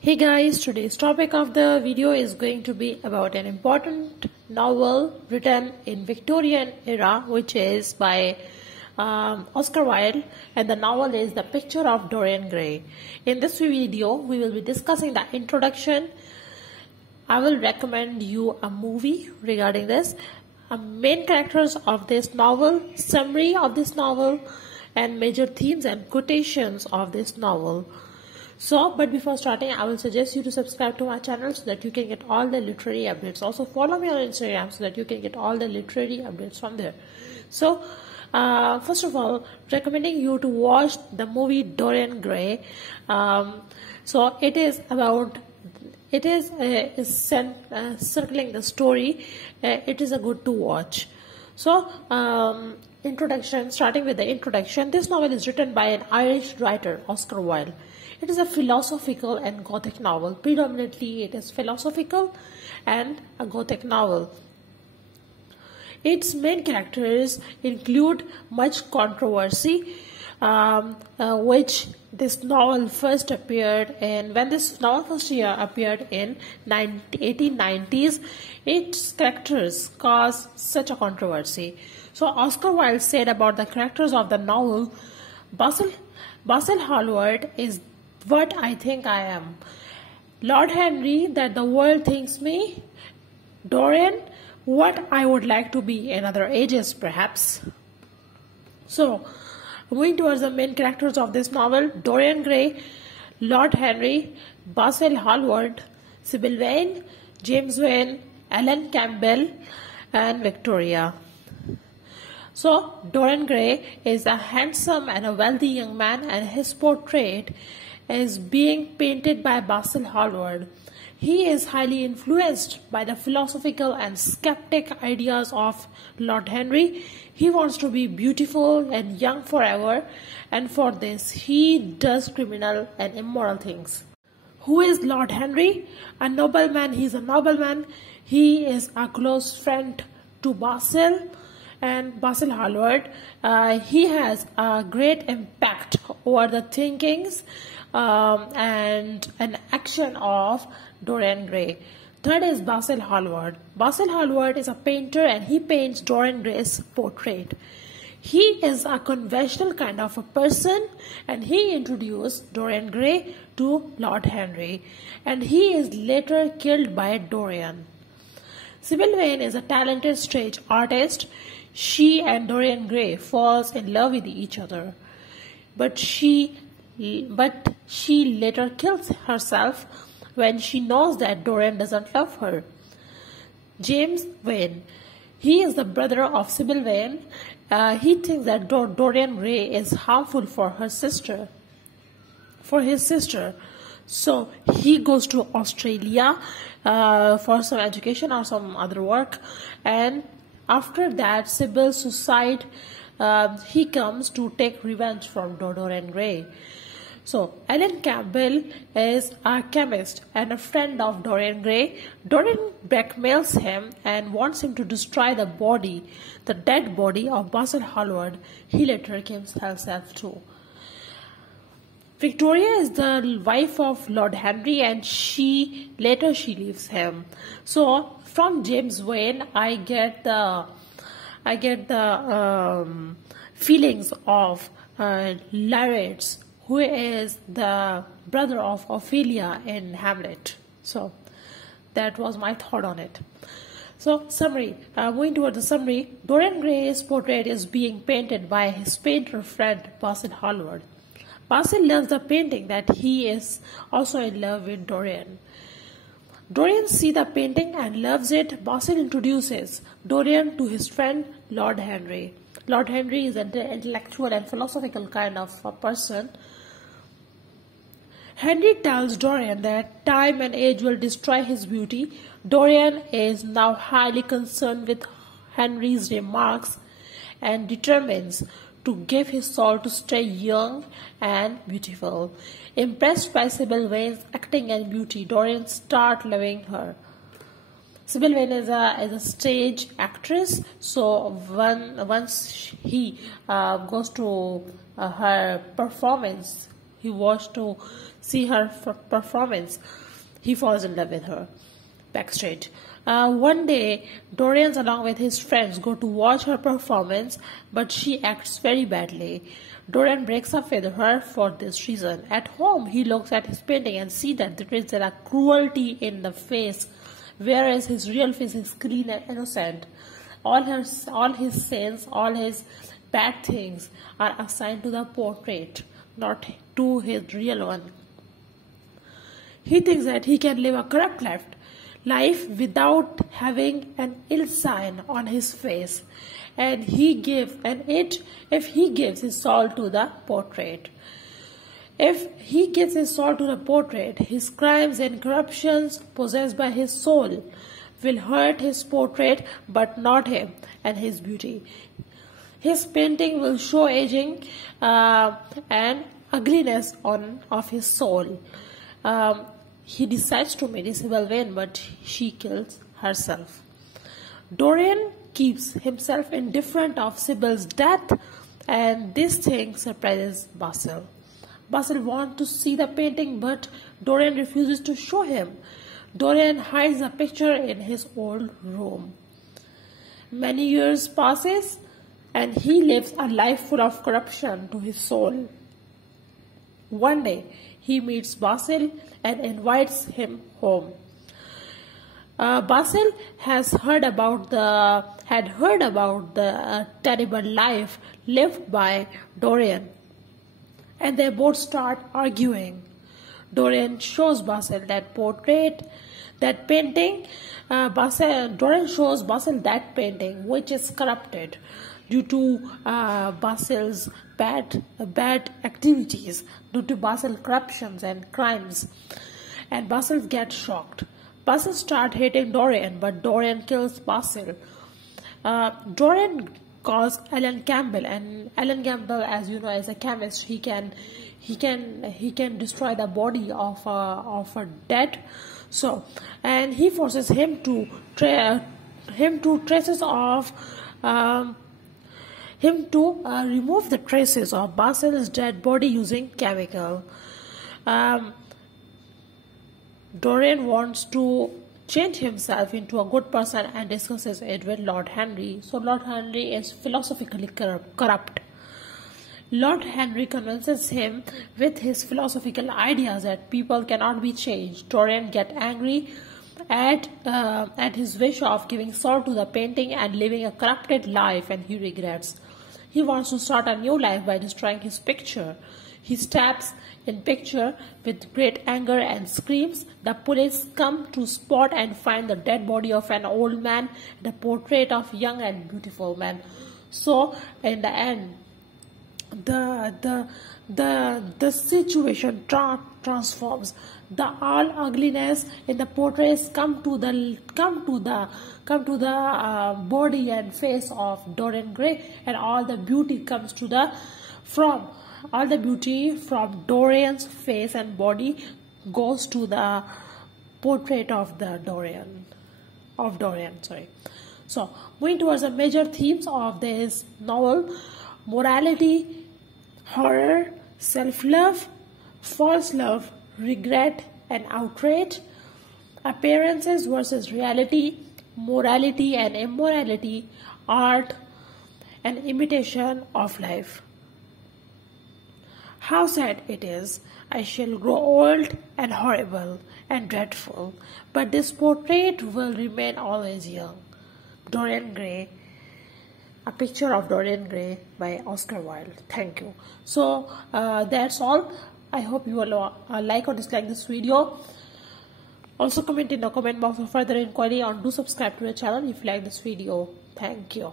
Hey guys, today's topic of the video is going to be about an important novel written in Victorian era, which is by Oscar Wilde, and the novel is The Picture of Dorian Gray. In this video, we will be discussing the introduction. I will recommend you a movie regarding this, main characters of this novel, summary of this novel, and major themes and quotations of this novel. But before starting, I will suggest you to subscribe to my channel so that you can get all the literary updates. Also follow me on Instagram so that you can get all the literary updates from there. First of all, recommending you to watch the movie Dorian Gray. It is circling the story. It is a good to watch. Introduction. Starting with the introduction, this novel is written by an Irish writer, Oscar Wilde. It is a philosophical and Gothic novel. Predominantly, it is philosophical and a Gothic novel. Its main characters include much controversy, which this novel first appeared in. When this novel first appeared in 1890s, its characters caused such a controversy. So Oscar Wilde said about the characters of the novel, Basil Hallward is what I think I am. Lord Henry, that the world thinks me. Dorian, what I would like to be in other ages, perhaps. So, moving towards the main characters of this novel, Dorian Gray, Lord Henry, Basil Hallward, Sybil Vane, James Vane, Alan Campbell, and Victoria. So, Dorian Gray is a handsome and a wealthy young man, and his portrait is being painted by Basil Hallward. He is highly influenced by the philosophical and skeptic ideas of Lord Henry. He wants to be beautiful and young forever, and for this he does criminal and immoral things. Who is Lord Henry? A nobleman. He is a nobleman. He is a close friend to Basil and Basil Hallward. He has a great impact over the thinkings and an action of Dorian Gray. Third is Basil Hallward. Basil Hallward is a painter, and he paints Dorian Gray's portrait. He is a conventional kind of a person, and he introduced Dorian Gray to Lord Henry, and he is later killed by Dorian. Sybil Vane is a talented stage artist. She and Dorian Gray falls in love with each other, but she later kills herself when she knows that Dorian doesn't love her. James Vane, he is the brother of Sybil Vane. He thinks that Dorian Gray is harmful for his sister. So he goes to Australia for some education or some other work, and after that Sybil's suicide, he comes to take revenge from Dorian Gray. So, Alan Campbell is a chemist and a friend of Dorian Gray. Dorian blackmails him and wants him to destroy the dead body of Basil Hallward. He later kills herself too. Victoria is the wife of Lord Henry, and she leaves him. So, from James Vane, I get the feelings of Laertes, who is the brother of Ophelia in Hamlet. So that was my thought on it. So summary, going toward the summary, Dorian Gray's portrait is being painted by his painter friend Basil Hallward. Basil loves the painting that he is also in love with Dorian. Dorian sees the painting and loves it. Basil introduces Dorian to his friend Lord Henry. Lord Henry is an intellectual and philosophical kind of a person. Henry tells Dorian that time and age will destroy his beauty. Dorian is now highly concerned with Henry's remarks and determines to give his soul to stay young and beautiful. Impressed by Sybil Vane's acting and beauty, Dorian starts loving her. Sybil Vane is a stage actress, so once he goes to her performance, he watched to see her performance, he falls in love with her. Backstage. One day, Dorian along with his friends go to watch her performance, but she acts very badly. Dorian breaks up with her for this reason. At home, he looks at his painting and sees that there is a cruelty in the face, whereas his real face is clean and innocent. All his sins, all his bad things are assigned to the portrait, not to his real one. He thinks that he can live a corrupt life without having an ill sign on his face, and if he gives his soul to the portrait. If he gives his soul to the portrait, his crimes and corruptions possessed by his soul will hurt his portrait but not him and his beauty. His painting will show aging and ugliness of his soul. He decides to meet Isabel Wayne, but she kills herself. Dorian keeps himself indifferent of Sybil's death, and this thing surprises Basil. Basil wants to see the painting, but Dorian refuses to show him. Dorian hides the picture in his old room. Many years passes, and he lives a life full of corruption to his soul. One day, he meets Basil and invites him home. Basil had heard about the terrible life lived by Dorian, and they both start arguing. Dorian shows Basil Dorian shows Basil that painting, which is corrupted due to Basil's bad activities, due to Basil's corruptions and crimes. And Basil gets shocked. Basil starts hating Dorian, but Dorian kills Basil. Dorian calls Alan Campbell, and Alan Campbell, as you know, is a chemist. He can destroy the body of a dead. So, and he forces him to remove the traces of Basil's dead body using chemical. Dorian wants to change himself into a good person and discusses it with Lord Henry. So Lord Henry is philosophically corrupt. Lord Henry convinces him with his philosophical ideas that people cannot be changed. Dorian gets angry at his wish of giving soul to the painting and living a corrupted life, and he regrets. He wants to start a new life by destroying his picture. He stabs in picture with great anger and screams. The police come to spot and find the dead body of an old man, the portrait of a young and beautiful man. So in the end, the situation transforms. The all ugliness in the portraits come to the body and face of Dorian Gray, and all the beauty comes from Dorian's face and body goes to the portrait of Dorian. So, moving towards the major themes of this novel: morality, horror, self-love, false love, regret and outrage, appearances versus reality, morality and immorality, art and imitation of life. How sad it is! I shall grow old and horrible and dreadful, but this portrait will remain always young. Dorian Gray, A Picture of Dorian Gray by Oscar Wilde. Thank you. So that's all. I hope you will like or dislike this video. Also comment in the comment box for further inquiry, and do subscribe to the channel if you like this video. Thank you.